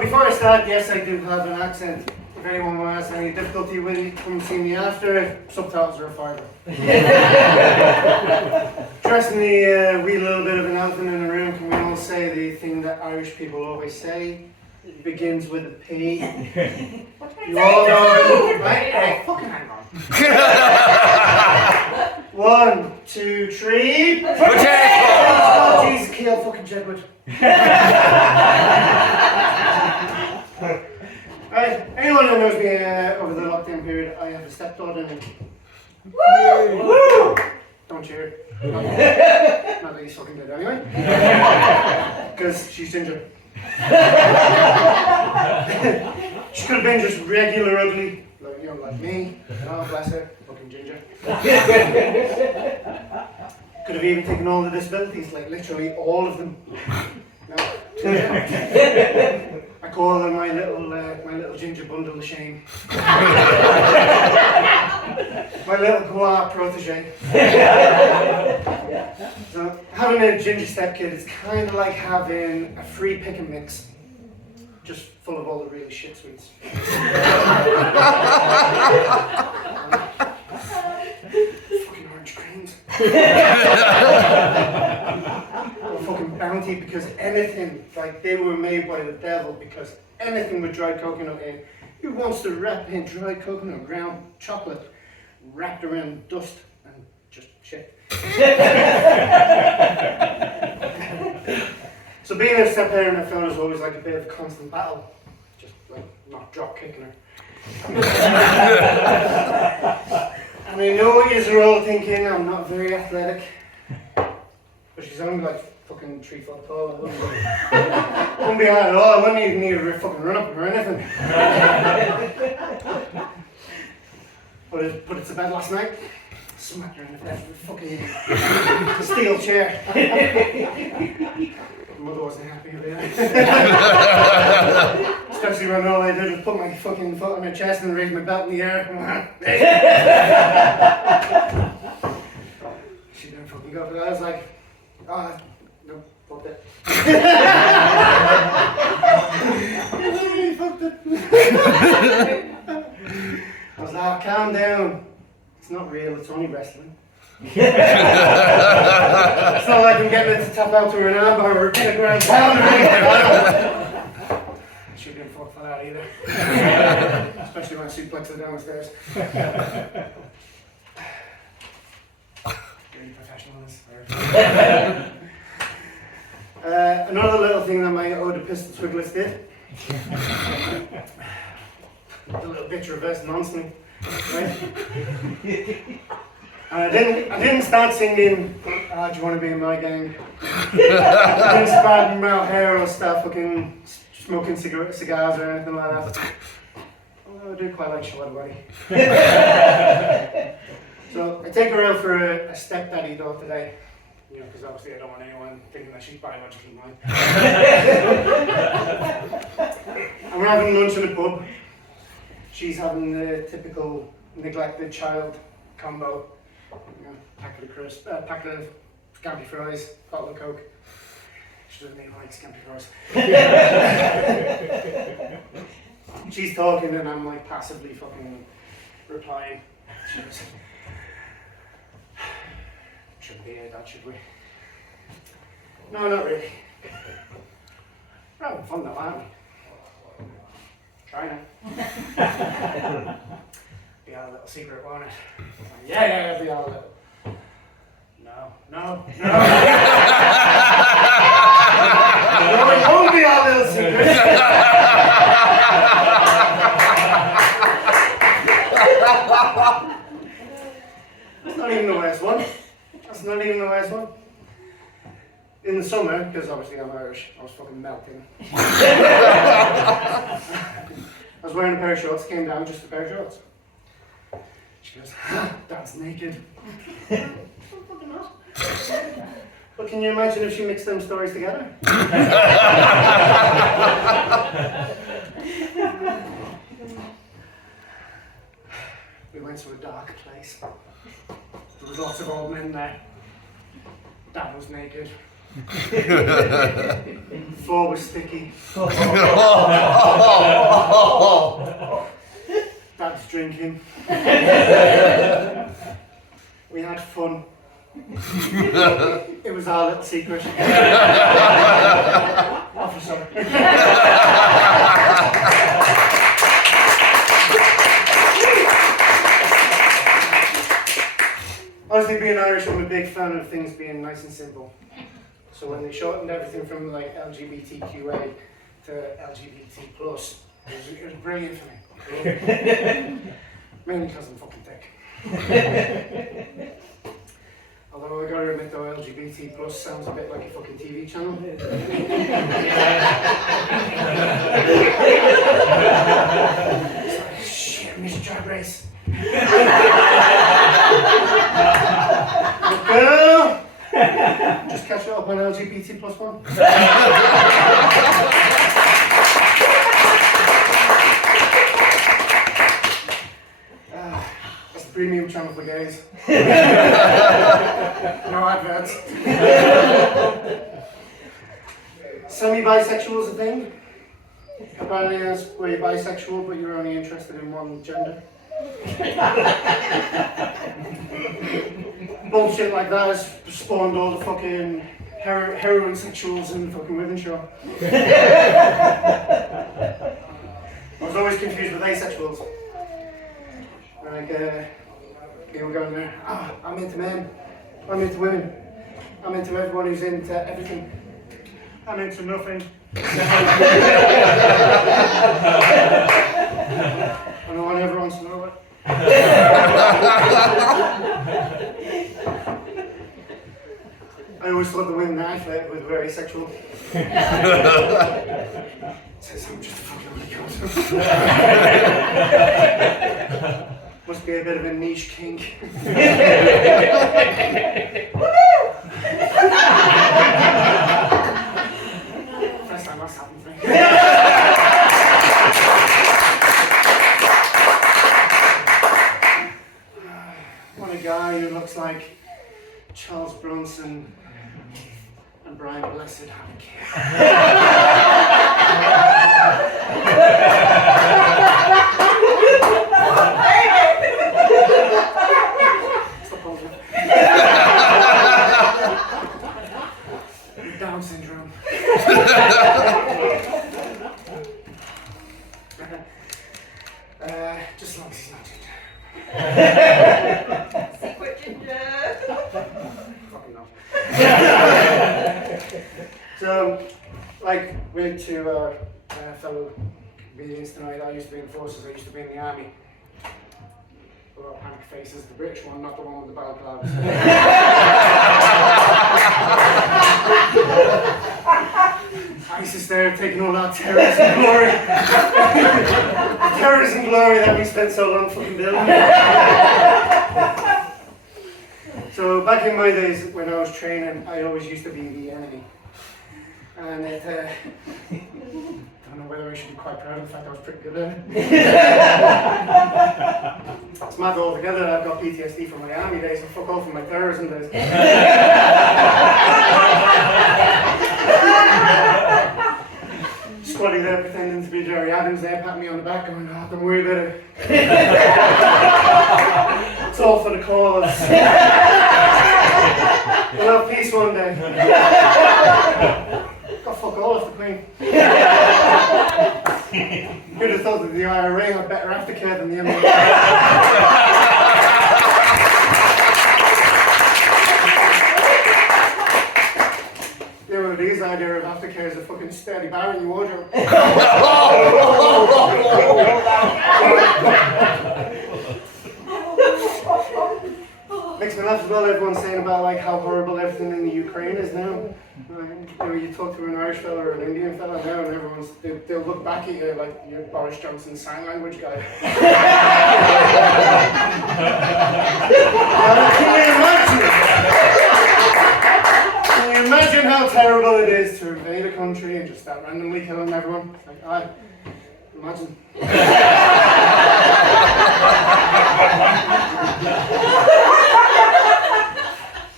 before I start, yes, I do have an accent. If anyone has any difficulty with it, come see me after. Subtitles are a fiver. Dressing the wee little bit of an elephant in the room, can we all say the thing that Irish people always say? It begins with a P. You all know it, right? Oh, fucking hang on. 1, 2, 3. Oh, Jesus, kill fucking Jedward. Right, anyone who knows me over the lockdown period, I have a stepdaughter named. Woo! Don't cheer. Not that he's fucking dead anyway. Because she's ginger. She could have been just regular ugly, like, like me. Oh, bless her, fucking ginger. Could have even taken all the disabilities, like literally all of them. No. I call her my little ginger bundle of shame. My little Goa protege. So having a ginger stepkid is kind of like having a free pick and mix, just full of all the really shit sweets. Fucking orange creams. Fucking bounty, because anything, like, they were made by the devil, because anything with dried coconut in, who wants to wrap in dried coconut around chocolate wrapped around dust and just shit. So being a step parent, I found, was always like a bit of a constant battle, just like not drop kicking her. And I know what you're all thinking, I'm not very athletic, but she's only like fucking 3 foot tall. It wouldn't be hard at all. I wouldn't even need to fucking run up or anything. Put it to bed last night. Smacked her in the face with a fucking steel chair. Mother wasn't happy with it. Especially when all I did was put my fucking foot on her chest and raise my belt in the air. She didn't fucking go for that. I was like, oh, no, fucked it. I really fucked it. I was like, calm down. It's not real, it's only wrestling. It's not like I'm getting it to tap out to an armbar or a kilogram pound or anything. She didn't fuck for that either. Especially when I suplex her downstairs. Very professional in this. Another little thing that my Oedipus Twigglets did. The little bitch reverse nonce me, right? And I didn't start singing, do you want to be in my gang? I didn't start about hair or stuff, fucking smoking cigars or anything like that. Although I do quite like short body. So I take her out for a stepdaddy dog today. You know, because obviously I don't want anyone thinking that she's biologically mine. And we're having lunch in a pub. She's having the typical neglected child combo. You know, packet of crisps, packet of scampi fries, bottle of Coke. She doesn't even like scampi fries. She's talking and I'm like passively fucking replying. She goes, shouldn't be that, should we? No, not really. We're having fun though, aren't we? Trying it. Be our little secret, won't it? Yeah, it'll be our little. No. No, it won't be our little secret. That's not even the worst one. That's not even the worst one. In the summer, because obviously I'm Irish, I was fucking melting. I was wearing a pair of shorts, came down just a pair of shorts. She goes, Dad's naked. Fucking not. But can you imagine if she mixed them stories together? We went to a dark place. There was lots of old men there. Dad was naked. Floor was sticky. Dad's drinking. We had fun. It was our little secret. Officer. Honestly, being Irish, I'm a big fan of things being nice and simple. So when they shortened everything from like LGBTQA to LGBT+, it was brilliant for me. Mainly because I'm fucking thick. Although I gotta admit though, LGBT+ sounds a bit like a fucking TV channel. It's like, shit, Miss Drag Race. Girl! Just catch it up on LGBT+1. That's the premium channel for gays. No adverts. Semi-bisexual is a thing. Apparently that's where you're bisexual but you're only interested in one gender. Bullshit like that has spawned all the fucking heroin sexuals in the fucking women show. I was always confused with asexuals. Like, people going there, I'm into men, I'm into women, I'm into everyone who's into everything, I'm into nothing. I know what everyone wants to know about. I always thought the women I flirted with were asexual. Says I'm just a fucking idiot. Must be a bit of a niche kink. First time that's happened to me. What a guy who looks like Charles Bronson and Brian Blessed have a kid. Stop holding it. Down syndrome. Just as long as he's not ginger. Secret ginger. Fucking not. So, like, with two fellow comedians tonight, I used to be in the forces, I used to be in the army. Well, panic faces, the British one, not the one with the balaclavas. ISIS there taking all that terrorism glory. The terrorism glory that we spent so long fucking building. So back in my days when I was training, I always used to be the enemy. And it, I don't know whether I should be quite proud of the fact I was pretty good at it. It's mad altogether that I've got PTSD from my army days and fuck all from my terrorism days. Squatting there pretending to be Jerry Adams there, patting me on the back going, oh, don't worry about it. It's all for the cause. We'll have peace one day. Got fuck all off the Queen. You'd have thought that the IRA had better aftercare than the NHS. You know what it is, idea of aftercare is a fucking sturdy bar in your wardrobe. Makes me laugh as well, everyone's saying about like how horrible everything in the Ukraine is now. You talk to an Irish fella or an Indian fella now and they'll look back at you like you're Boris Johnson's sign language guy. Can you imagine how terrible it is to invade a country and just start randomly killing everyone? It's like, imagine.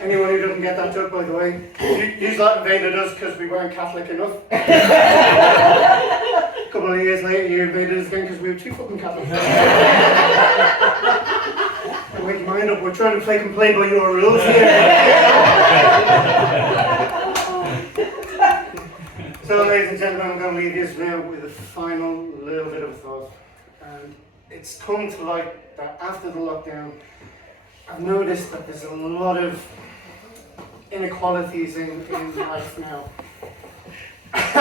Anyone who doesn't didn't get that joke, by the way. You lot invaded us because we weren't Catholic enough. A couple of years later, you invaded us again because we were too fucking Catholic. Don't wake your mind up, we're trying to play by your rules here. So, ladies and gentlemen, I'm going to leave you now with a final little bit of a thought. And it's come to light that after the lockdown, I've noticed that there's a lot of inequalities in life now. Come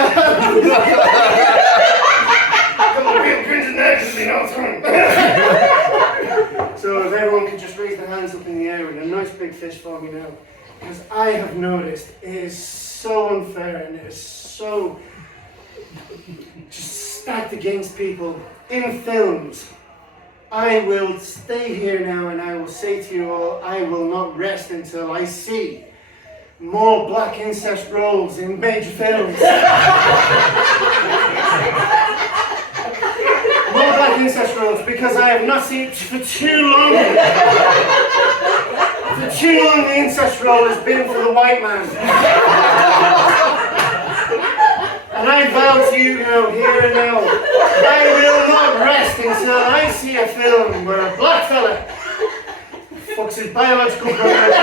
on, real cringe next, you know what's coming. So if everyone could just raise their hands up in the air with a nice big fish for me now. Because I have noticed it is so unfair and it is so just stacked against people in films. I will stay here now and I will say to you all, I will not rest until I see more black incest roles in major films. More black incest roles, because I have not seen it for too long. For too long the incest role has been for the white man. And I vow to you now, here and now, I will not rest until I see a film where a black fella fucks his biological brother.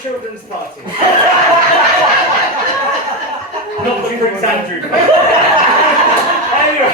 Children's party. Not Prince Andrew. Anyway.